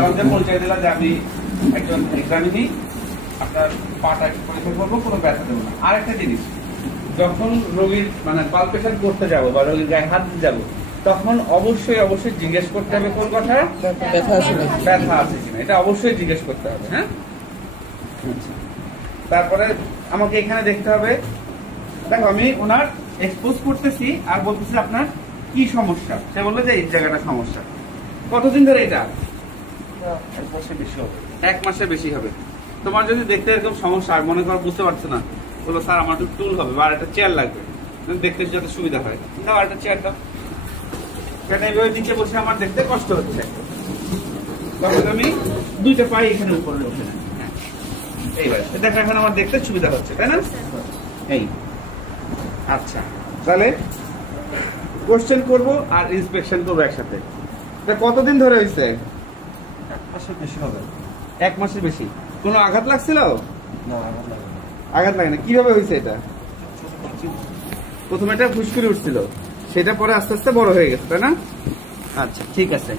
আমাদের পরিচয় দিলাম যে আমি একজন এক্সামিনি, আপনার পাটা পরীক্ষা করবো, কোনো ব্যথা দেবো না। আর একটা জিনিস, যখন রোগীর মানে পালপেশন করতে যাব বা রোগীর গায়ে হাত দিতে যাবো, তখন অবশ্যই অবশ্যই জিজ্ঞেস করতে হবে কোন কথা, ব্যথা আছে কিনা, এটা অবশ্যই জিজ্ঞেস করতে হবে। হ্যাঁ, তারপরে আমাকে এখানে দেখতে হবে, দেখো আমি ওনার এক্সপোজ করতেছি আর বলতেছি আপনার কি সমস্যা। সে বললো যে এই জায়গাটা সমস্যা। কতদিন ধরে এটা? 1 মাসের বেশি হবে। 1 মাসের বেশি হবে। তোমার যদি দেখতে এরকম সমস্যা আর মনে করো বুঝতে পারছো না, বলো স্যার আমার একটু টুল হবে বা একটা চেয়ার লাগবে, দেখতে যাতে সুবিধা হয়, দাও একটা চেয়ার দাও। কেন এইভাবে নিচে বসে আমার দেখতে কষ্ট হচ্ছে, তখন আমি 2টা পাই এখানে উপরে বসে না। এইবার দেখো এখন আমার দেখতে সুবিধা হচ্ছে, তাই না? এই আচ্ছা, তাহলে কোশ্চেন করবো আর ইন্সপেকশন করবো একসাথে। কতদিন ধরে হয়েছে? 1 মাসের বেশি হবে। 1 মাসের বেশি। কোনো আঘাত লাগছিল? না, আঘাত লাগে না। আঘাত লাগে না। কিভাবে হয়েছে এটা? প্রথমে এটা ফুসকুড়ি উঠছিল, সেটা পরে আস্তে আস্তে বড় হয়ে গেছে, তাই না? আচ্ছা ঠিক আছে,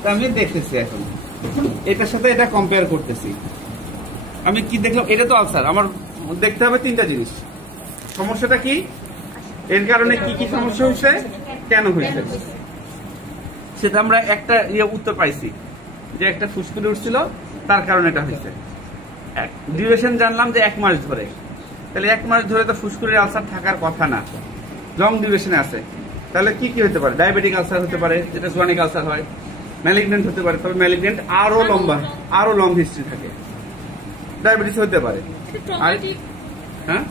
তা আমি দেখতেছি এখন এটার সাথে এটা কম্পেয়ার করতেছি। আমি কি দেখলাম, এটা তো আলসার। আমার দেখতে হবে 3টা জিনিস। সমস্যাটা কি, এর কারণে কি কি সমস্যা হয়েছে, কেন হয়েছে, সেটা আমরা একটা উত্তর পাইছি যে একটা ফুসকুড়ি উঠছিল, তার কারণে এটা হয়েছে। ডিউরেশন জানলাম যে 1 মাস ধরে, তাহলে 1 মাস ধরে তো ফুসকুড়ির আলসার থাকার কথা না, লং ডিউরেশনে আছে। তাহলে কি কি হতে পারে? ডায়াবেটিক আলসার হতে পারে, যেটা জোয়ানিক আলসার হয়। ম্যালিগনেন্ট হতে পারে, তবে ম্যালিগনেন্ট আরো লম্বা, আরো লং হিস্ট্রি থাকে। ডায়াবেটিস হতে পারে। হ্যাঁ,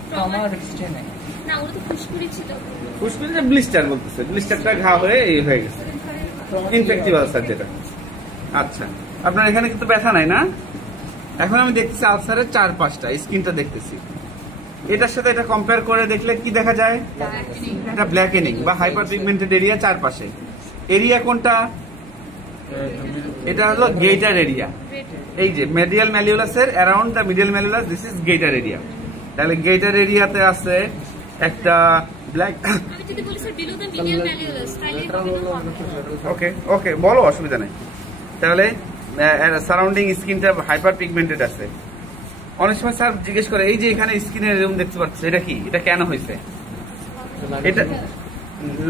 ফুসকুড়িটা ব্লিস্টার বলতেছে, ব্লিস্টারটা ঘা হয়ে এই হয়ে গেছে, ইনফেক্টিভ আলসার যেটা। আচ্ছা, আপনার এখানে কিন্তু ব্যথা নাই না? এখন আমি দেখতেছি আলসারের 4-5টা স্কিনটা দেখতেছি। এটার সাথে এটা কম্পেয়ার করে দেখলে কি দেখা যায়? এটা ব্ল্যাকেনিং বা হাইপার পিগমেন্টেড এরিয়া চারপাশে। এরিয়া কোনটা? এটা হলো গেইটার এরিয়া। এই যে মেডিয়াল ম্যালিউলাসের around the medial malleolus, this is gaiter area. তাহলে গেইটার এরিয়াতে আছে একটা ব্ল্যাক। ওকে ওকে, বলো, অসুবিধা নেই। তাহলে সারাউন্ডিং স্কিনটা হাইপার পিগমেন্টেড আছে। অনেক সময় স্যার জিজ্ঞেস করে, এই যে এখানে স্কিনের এরকম দেখতে পাচ্ছ, এটা কি, এটা কেন হয়েছে? এটা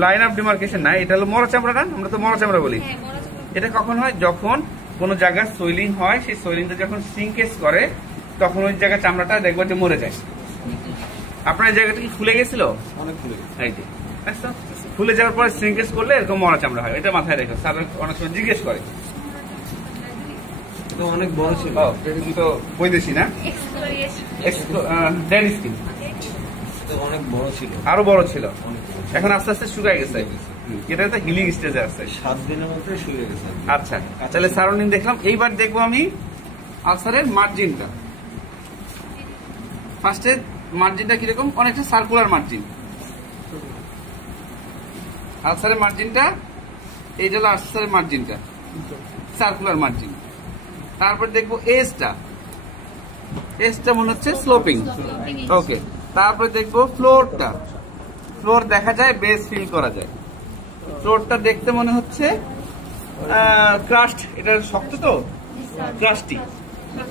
লাইন অফ ডিমার্কেশন না, এটা হলো মরা চামড়া না, আমরা তো মরা চামড়া বলি। এটা কখন হয়? যখন কোন জায়গায় সোয়েলিং হয়, সেই সোয়েলিংটা যখন সিঙ্কেজ করে, তখন ওই জায়গায় চামড়াটা দেখবো যে মরে যায়। আপনার এই জায়গাটা কি ফুলে গেছিল? অনেক ফুলে গেছে। এই যে ফুলে যাওয়ার পরে সিঙ্কেজ করলে এরকম মরা চামড়া হয়, এটা মাথায় রেখো। স্যার অনেক সময় জিজ্ঞেস করে। তো অনেক বড় ছিল, তো বৈদেশি না, ডেড স্কিন, অনেক বড় ছিল, আরো বড় ছিল, এখন আস্তে আস্তে শুকায় গেছে। এটা তো হিলিং স্টেজে আছে, 7 দিনের মধ্যে শুকিয়ে গেছে। আচ্ছা, তাহলে সারাউন্ডিং দেখলাম। এইবার দেখবো আমি আলসারের মার্জিনটা। ফার্স্টে মার্জিনটা কিরকম? অনেকটা সার্কুলার মার্জিন। আলসারের মার্জিনটা এই হলো আলসারের মার্জিনটা, সার্কুলার মার্জিন। তারপর দেখবো এজটা, এজটা মনে হচ্ছে স্লোপিং। ওকে, তারপরে দেখবো ফ্লোরটা। ফ্লোর দেখা যায়, বেস ফিল করা যায়। ফ্লোরটা দেখতে মনে হচ্ছে ক্রাস্ট, এটা শক্ত তো, ক্রাস্টি,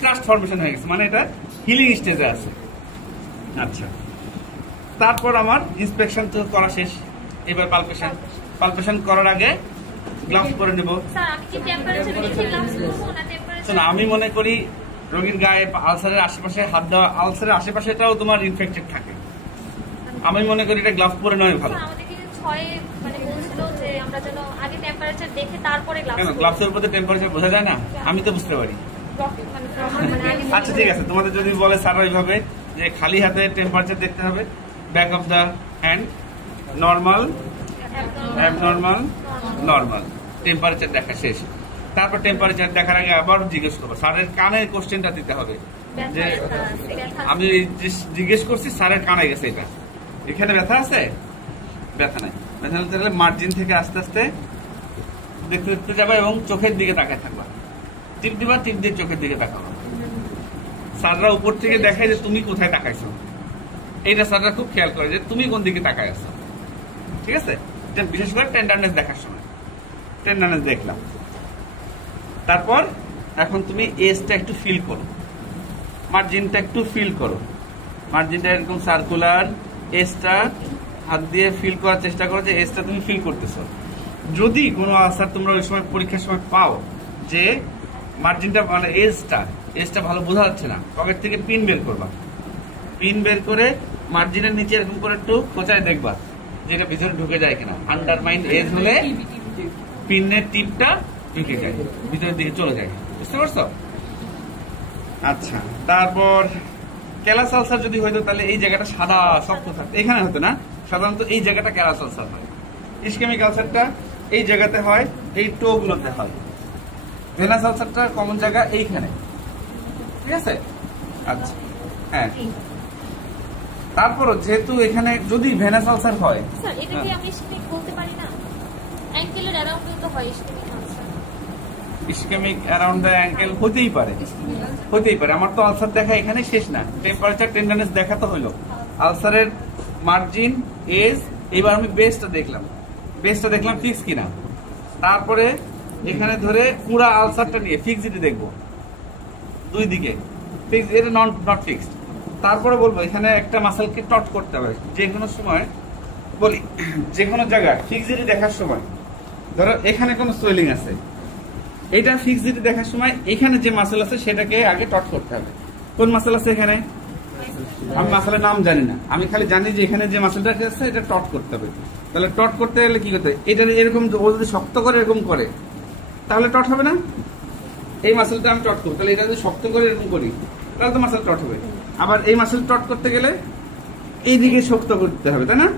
ক্রাস্ট ফর্মেশন হয়ে গেছে, মানে এটা হিলিং স্টেজে আছে। আচ্ছা, তারপর আমার ইন্সপেকশন তো করা শেষ। এবার পালপেশন। পালপেশন করার আগে গ্লাভস পরে নেব। আমি মনে করি রোগীর গায়ে আলসারের আশেপাশে হাত দেওয়া, আলসারের আশেপাশেটাও তোমার ইনফেক্টেড থাকে। আমি মনে করি এটা গ্লাভস পরে নেওয়াই ভালো। কেন গ্লাভসের উপরে টেম্পারেচার বোঝা যায় না? আমি তো বুঝতে পারি। আচ্ছা ঠিক আছে, তোমাদের যদি বলে স্যার ওইভাবে যে খালি হাতে টেম্পারেচার দেখতে হবে, back of the hand, normal, abnormal, normal, temperature দেখা শেষ। তারপর টেম্পারেচার দেখার আগে আবার জিজ্ঞেস করবো, স্যারের কানে কোশ্চেনটা দিতে হবে যে আমি জিজ্ঞেস করছি স্যারের কানে গেছে, এটা এখানে ব্যথা আছে? ব্যথা নাই। ব্যথা না থাকলে মার্জিন থেকে আস্তে আস্তে দেখতে দেখতে যাবে এবং চোখের দিকে তাকায় থাকবা। টিপ দিবা, টিপ দিয়ে চোখের দিকে তাকাবো। স্যাররা উপর থেকে দেখে যে তুমি কোথায় তাকাইছো, এইটা স্যাররা খুব খেয়াল করে যে তুমি কোন দিকে তাকায় আছো। ঠিক আছে, বিশেষ করে টেন্ডারনেস দেখার সময় টেন্ডারনেস দেখলাম। তারপর এখন তুমি এজটা একটু ফিল করো, মার্জিনটা একটু ফিল করো, মার্জিনটা এরকম সার্কুলার, এজটা হাত দিয়ে ফিল করার চেষ্টা করো যে এজটা তুমি ফিল করতেছো। যদি কোনো আনসার তোমরা ওই সময় পরীক্ষার সময় পাও যে মার্জিনটা মানে এজটা ভালো বোঝা যাচ্ছে না, পকেট থেকে পিন বের করবা, পিন বের করে মার্জিনের নিচে এরকম করে একটু খোঁচায় দেখবা যেটা ভিতরে ঢুকে যায় কিনা। আন্ডারমাইন এজ হলে পিনের টিপটা ঢুকে যায়, ভিতরের দিকে চলে যায়, বুঝতে পারছো? আচ্ছা, তারপর ক্যালাস আলসার যদি হইতো তাহলে এই জায়গাটা সাদা শক্ত থাকতো, এখানে হতো না, সাধারণত এই জায়গাটা ক্যালাস আলসার হয়। ইসকেমিক আলসারটা এই জায়গাতে হয়, এই টো গুলোতে হয়। ভেনাস আলসারটা কমন জায়গা এইখানে, ঠিক আছে? আচ্ছা, হ্যাঁ। তারপরও যেহেতু এখানে যদি ভেনাস আলসার হয়, স্যার এটা কি আমি ইসকেমিক বলতে পারি না? অ্যাঙ্কেলের অ্যারাউন্ডে তো হয় ischemic ulcer. Ischemic around the ankle হতেই পারে, হতেই পারে। আমার তো আলসার দেখা এখানে শেষ না, টেম্পারেচার টেন্ডারনেস দেখা তো হলো, আলসারের মার্জিন, এজ। এবার আমি বেসটা দেখলাম ফিক্স কিনা। তারপরে এখানে ধরে পুরা আলসারটা নিয়ে ফিক্সড দেখবো, দুই দিকে ফিক্স, এটা নট ফিক্সড। তারপরে বলবো এখানে একটা মাসেলকে টট করতে হবে। যে কোনো সময় বলি, যে কোনো জায়গায় ফিক্সড দেখার সময় ধরো এখানে কোনো সোয়েলিং আছে, এটা ফিক্সড দেখার সময় এখানে যে মাসেল আছে সেটাকে আগে টট করতে হবে। কোন মাসেল আছে এখানে? আমি মাসেলের নাম জানি না, আমি খালি জানি যে এখানে যে মাসেলটা আছে এটা টট করতে হবে। তাহলে টট করতে গেলে কি করতে হবে? এটা এরকম ও যদি শক্ত করে এরকম করে তাহলে টট হবে না। এই মাসেলটা আমি টট করবো, তাহলে এটা যদি শক্ত করে এরকম করি তাহলে তো মাসেল টট হবে। আবার এই মাসেল টট করতে গেলে এইদিকে শক্ত করতে হবে, তাই না?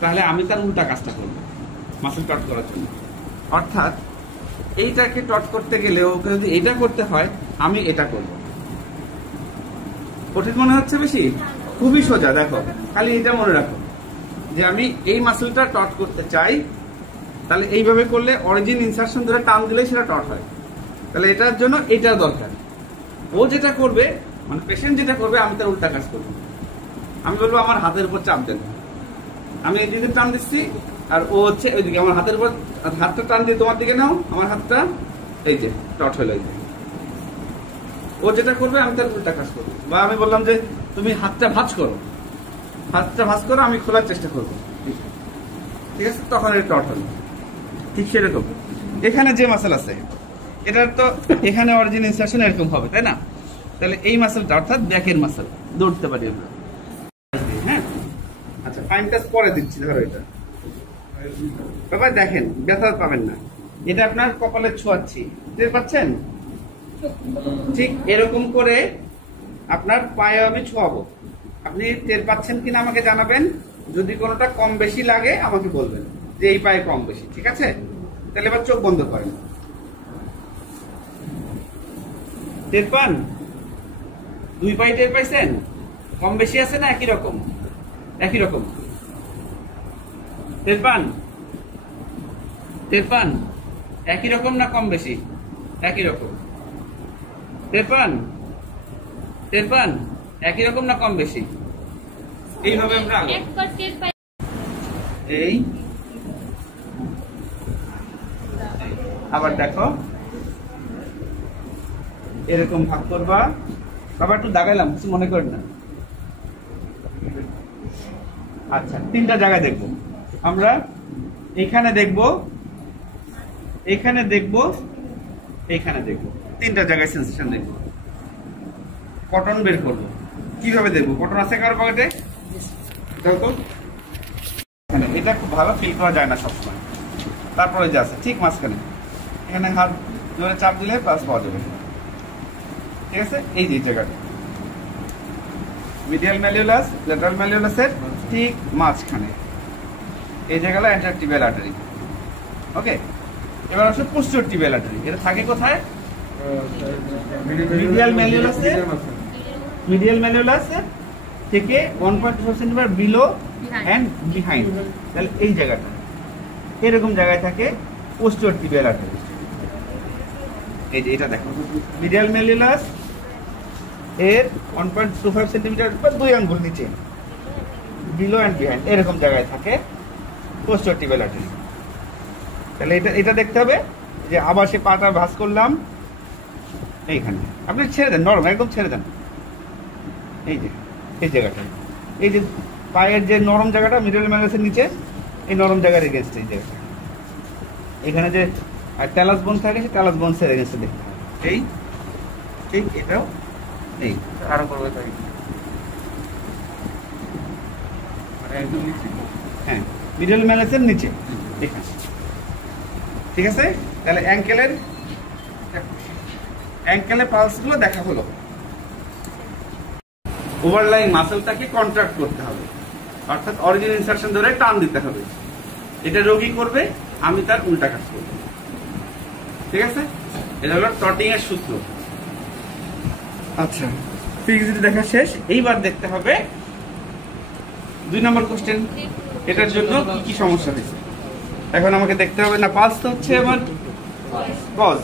তাহলে আমি তার উল্টা কাজটা করবো মাসেল টট করার জন্য। অর্থাৎ এইটাকে টট করতে গেলে ওকে যদি এটা করতে হয়, আমি এটা করব। কঠিন মনে হচ্ছে বেশি? খুবই সোজা, দেখো খালি এটা মনে রাখো যে আমি এই মাসেলটা টট করতে চাই, তাহলে এইভাবে করলে অরিজিন ইনসারশন ধরে টান দিলে সেটা টট হয়। তাহলে এটার জন্য এটা দরকার। ও যেটা করবে মানে পেশেন্ট যেটা করবে আমি তার উল্টা কাজ করবো। আমি বলবো আমার হাতের উপর চাপ দেন, আমি এই দিকে টান দিচ্ছি আর ও হচ্ছে ওইদিকে আমার হাতের উপর, হাতটা টান দিয়ে তোমার দিকে নাও, আমার হাতটা এই যে টট হলো। ও যেটা করবে আমি তার উল্টা কাজ করবো। বা আমি বললাম যে তুমি হাতটা ভাঁজ করো, আমি খোলার চেষ্টা করবো, ঠিক আছে? তখন এটা টট হলো। ঠিক সেরকম এখানে যে মাসেল আছে এটার তো এখানে অরিজিন ইনসারশন এরকম হবে, তাই না? তাহলে এই মাসেলটা অর্থাৎ ব্যাকের মাসেল দৌড়তে পারি আমরা। হ্যাঁ, আচ্ছা ফাইন টাচ পরে দিচ্ছি। ধরো এটা বাবা দেখেন, ব্যথা পাবেন না, এটা আপনার কপালে ছোঁয়াচ্ছি, টের পাচ্ছেন? ঠিক এরকম করে আপনার পায়ে আমি ছোঁয়াবো, আপনি টের পাচ্ছেন কিনা আমাকে জানাবেন। যদি কোনোটা কম বেশি লাগে আমাকে বলবেন যে এই পায়ে কম বেশি, ঠিক আছে? তাহলে এবার চোখ বন্ধ করেন, টের পান? দুই পায়ে টের পাইছেন? কম বেশি আছে না একই রকম? একই রকম টের পান? টের পান? একই রকম না কম বেশি? একই রকম। টের পান? টের পান? একই রকম না কম বেশি? এইভাবে আমরা একবার টের পাই। এই আবার দেখো এরকম ভাগ করবা। বাবা একটু দাগাইলাম, কিছু মনে করেন না। আচ্ছা, তিনটা জায়গায় দেখবো আমরা, এখানে দেখবো, এখানে দেখবো, এখানে দেখবো, তিনটা জায়গায় সেন্সেশন দেখবো। কটন বের করবো, কিভাবে দেখবো? কটন আছে কারোর পকেটে? দেখো এটা খুব ভালো ফিল করা যায় না সবসময়। তারপরে যে আছে ঠিক মাঝখানে, এখানে হাত ধরে চাপ দিলে পাস পাওয়া যাবে, ঠিক আছে? এই যে জায়গাটা মিডিয়াল ম্যালিউলাস, ল্যাটারাল ম্যালিউলাসের ঠিক মাঝখানে এই জায়গাটা এন্টার টিবিয়াল আর্টারি। ওকে, এবার আসলে পোস্টেরিয়র টিবিয়াল আর্টারি। এটা থাকে কোথায়? মিডিয়াল ম্যালিউলাসে, মিডিয়াল ম্যালিউলাসে থেকে 1.2 সেন্টিমিটার বিলো এন্ড বিহাইন্ড। তাহলে এই জায়গাটা এরকম জায়গায় থাকে পোস্টেরিয়র টিবিয়াল আর্টারি। এই যে এটা দেখো, মিডিয়াল ম্যালিউলাস এর 1.25 সেন্টিমিটার বা 2 আঙ্গুল নিচে বিলো এন্ড বিহাইন্ড এরকম জায়গায় থাকে পোস্টেরিয়র টিবিয়াল আর্টারি। তাহলে এটা দেখতে হবে যে আবার সে পাটা ভাঁজ করলাম, এইখানে আপনি ছেড়ে দেন, নরম একদম ছেড়ে দেন। এই যে এই জায়গাটা, এই যে পায়ের যে নরম জায়গাটা মিডল ম্যালাসের নিচে, এই নরম জায়গার এগেনস্টে এই জায়গাটা, এখানে যে ট্যালাস বোন থাকে সেই ট্যালাস বোনসের এগেনস্টে দেখতে হবে। এই ঠিক এটাও এই আরো করবে তাই একদম নিচে। হ্যাঁ মিডল ম্যালাসের নিচে এখানে, ঠিক আছে। তাহলে অ্যাঙ্কেলে পালসগুলো দেখা হলো। ওভারলাইং মাসেলটাকে কন্ট্রাক্ট করতে হবে, অর্থাৎ অরিজিন ইনসারশন ধরে টান দিতে হবে। এটা রোগী করবে, আমি তার উল্টা কাজ করব, ঠিক আছে। এটা হলো টটিং এর সূত্র। আচ্ছা ফিজিক্স দেখা শেষ, এইবার দেখতে হবে 2 নম্বর কোশ্চেন, এটার জন্য কি কি সমস্যা হয়েছে। এখন আমাকে দেখতে হবে না, পালস তো হচ্ছে আমার কজ,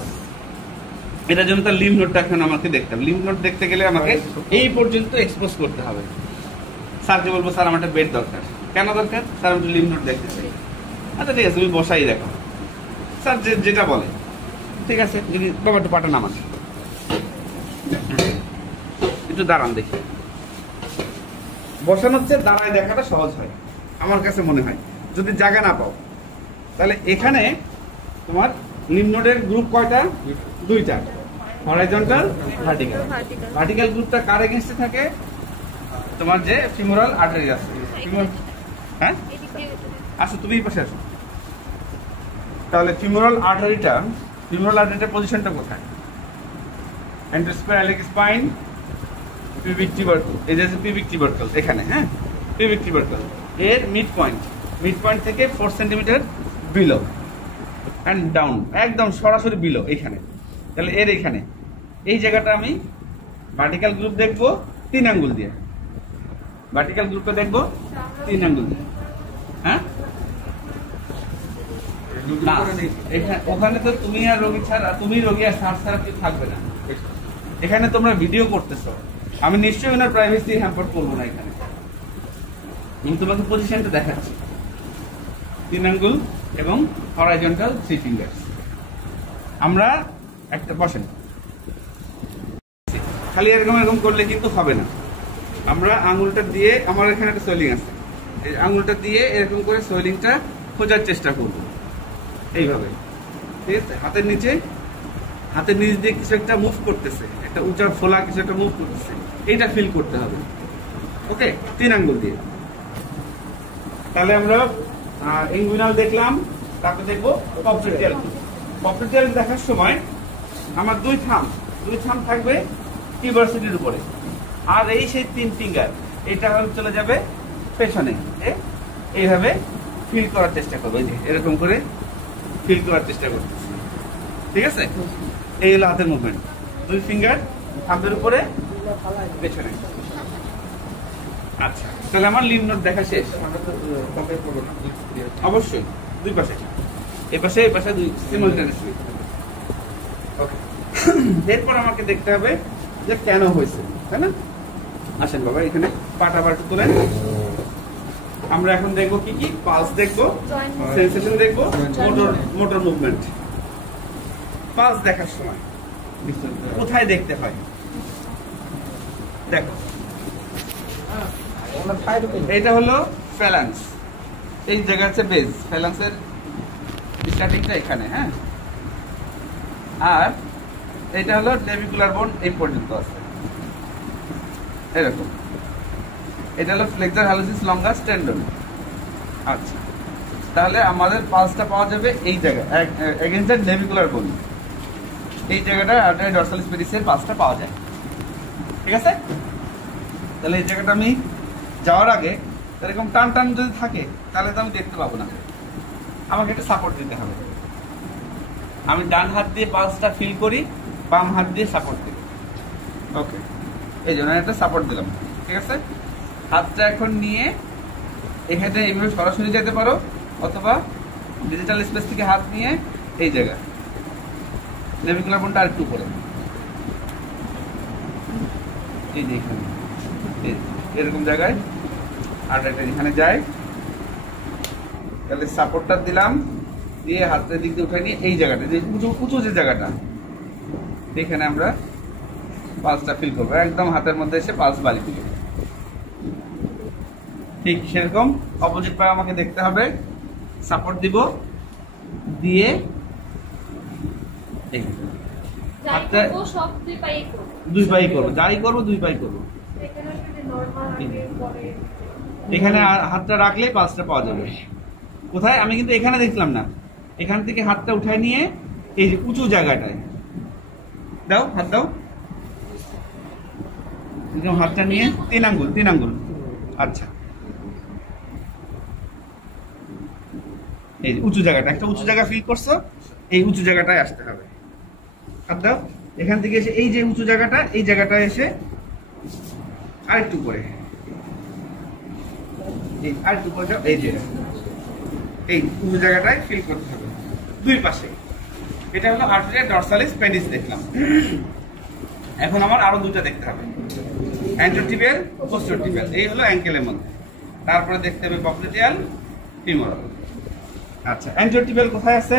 এটার জন্য তার লিম্ফ নোডটা এখন আমাকে দেখতে হবে। লিম্ফ নোড দেখতে গেলে আমাকে এই পর্যন্ত এক্সপোজ করতে হবে। স্যারকে বলবো স্যার আমার একটা বেড দরকার। কেন দরকার? স্যার আমি লিম্ফ নোড দেখতে চাই। আচ্ছা ঠিক আছে, তুমি বসাই দেখো, স্যার যেটা বলে। ঠিক আছে, যদি বাবা একটু পাটা নামান, একটু দাঁড়ান দেখি। বসানোর চেয়ে দাঁড়ায় দেখাটা সহজ হয় আমার কাছে মনে হয়। যদি জায়গা না পাও তাহলে এখানে তোমার লিম্ফ নোডের গ্রুপ কয়টা? 2টা, হরাইজন্টাল, ভার্টিক্যাল। ভার্টিক্যাল গ্রুপটা কার এগেইনস্টে থাকে? তোমার যে ফিমোরাল আর্টারি আছে। হ্যাঁ আসো, তুমি এই পাশে আসো। তাহলে ফিমোরাল আর্টারিটার পজিশনটা কোথায়? এন্ডোস্পাইরালিক স্পাইন, পিউবিক টিউবারকুল, এই যে পিউবিক টিউবারকুল এখানে, হ্যাঁ পিউবিক টিউবারকুল এর মিড পয়েন্ট থেকে 4 সেন্টিমিটার বিলো অ্যান্ড ডাউন, একদম সরাসরি বিলো এইখানে। তাহলে এর এইখানে এই জায়গাটা আমি ভার্টিক্যাল গ্রুপ দেখবো 3 আঙ্গুল দিয়ে। ভার্টিক্যাল গ্রুপটা দেখবো 3 আঙ্গুল দিয়ে। হ্যাঁ ওখানে তো তুমি আর রোগী ছাড়া, তুমি রোগী আর স্যার ছাড়া কেউ থাকবে না। এখানে তোমরা ভিডিও করতেছো, আমি নিশ্চয়ই ওনার প্রাইভেসি হ্যাম্পার করবো না। এখানে আমি তোমাকে পজিশনটা দেখাচ্ছি, 3 আঙ্গুল এবং হরাইজন্টাল 3 ফিঙ্গার্স। আমরা একটা বসেন, খালি এরকম করলে কিন্তু হবে না। আমরা আঙুলটা দিয়ে, আমার এখানে একটা সোয়েলিং আছে, এই আঙুলটা দিয়ে এরকম করে সোয়েলিংটা খোঁজার চেষ্টা করব, এইভাবে। ঠিক আছে, হাতের নিচ দিয়ে কিছু একটা মুভ করতেছে, একটা উঁচা ফোলা কিছু একটা মুভ করতেছে, এইটা ফিল করতে হবে। ওকে, 3 আঙ্গুল দিয়ে। তাহলে আমরা ইনগুইনাল দেখলাম, তারপর দেখবো পপটেটিয়াল। পপটেটিয়াল দেখার সময় আমার 2 থাম্ব থাকবে টিউবারসিটির উপরে, আর এই সেই 3 ফিঙ্গার এটা হলে চলে যাবে পেছনে। এইভাবে ফিল করার চেষ্টা করবো, এরকম করে ফিল করার চেষ্টা করবো। ঠিক আছে, এই হলো হাতের মুভমেন্ট, 2 ফিঙ্গার থাম্বের উপরে, পেছনে। আচ্ছা, তাহলে আমার লিম্ফ নোড দেখা শেষ। অবশ্যই 2 পাশে, এই পাশে 2 সিমultaneously। ওকে, এরপর আমাকে দেখতে হবে যে কেন হয়েছে, তাই না? আসেন বাবা, এখানে পাটা বাটু তোলেন। আমরা এখন দেখবো কি কি, পালস দেখবো, সেন্সেশন দেখবো, মোটর মুভমেন্ট। পালস দেখার সময় কোথায় দেখতে হয় দেখো, এটা হলো ফ্যালাংস, এই জায়গা আছে বেজ, ফ্যালাংসের স্টার্টিংটা এখানে, হ্যাঁ। আর এটা হলো নেভিকুলার বোন, এই পর্যন্ত আছে এরকম। এটা হলো ফ্লেক্সার হালুসিস লঙ্গাস টেন্ডন। আচ্ছা, তাহলে আমাদের পালসটা পাওয়া যাবে এই জায়গায়, এগেইনস্ট দ্য নেভিকুলার বোন, এই জায়গাটা আর্টারি ডরসালিস পেডিসের পালসটা পাওয়া যায়। ঠিক আছে, তাহলে এই জায়গাটা আমি যাওয়ার আগে এরকম টান যদি থাকে তাহলে তো আমি দেখতে পাবো না, আমাকে একটা সাপোর্ট দিতে হবে। আমি ডান হাত দিয়ে পালসটা ফিল করি, বাম হাত দিয়ে সাপোর্ট দিই। ওকে, এই জন্য একটা সাপোর্ট দিলাম। ঠিক আছে, হাতটা এখন নিয়ে এখানে এইভাবে সরাসরি যেতে পারো, অথবা ডিজিটাল স্পেস থেকে হাত নিয়ে এই জায়গায় নেভিকুলার বোনটা আর একটু উপরে, এই যে এখানে এরকম জায়গায় আর একটা এখানে যায়। তাহলে সাপোর্টটা দিলাম, দিয়ে হাতের দিক দিয়ে উঠে নিয়ে এই জায়গাটা, যে উঁচু যে জায়গাটা, এখানে আমরা পালসটা ফিল করবো, একদম হাতের মধ্যে এসে পালস বাড়ি দিবে। ঠিক সেরকম অপোজিট পায়ে আমাকে দেখতে হবে, সাপোর্ট দিব, দিয়ে যাই হাতটা করবো সব দুই পায়ে করবো। দুই পাই করবো, যাই করবো দুই পাই করবো। এখানে যদি নরমাল আগে পরে এখানে হাতটা রাখলে পালসটা পাওয়া যাবে। কোথায় আমি কিন্তু এখানে দেখলাম না, এখান থেকে হাতটা উঠায় নিয়ে এই যে উঁচু জায়গাটায় দাও, হাত দাও, এরকম হাতটা নিয়ে 3 আঙ্গুল 3 আঙ্গুল। আচ্ছা, এই যে উঁচু জায়গাটা, একটা উঁচু জায়গা ফিল করছো, এই উঁচু জায়গাটায় আসতে হবে। হাত দাও, এখান থেকে এসে এই যে উঁচু জায়গাটা, এই জায়গাটায় এসে আরেকটু করে, এই আরেকটু করে যাও, এই যে এই উঁচু জায়গাটায় ফিল করতে হবে দুই পাশে। এটা হলো আর্টেরিয়া ডরসালিস পেডিস দেখলাম। এখন আমার আরো দুটো দেখতে হবে, অ্যান্টিওটিবিয়াল, পোস্টেরিয়র। এই হলো অ্যাঙ্কেলের মধ্যে। তারপরে দেখতে হবে পপ্লিটিয়াল, ফিমোরাল। আচ্ছা, অ্যান্টিওটিবিয়াল কোথায় আছে?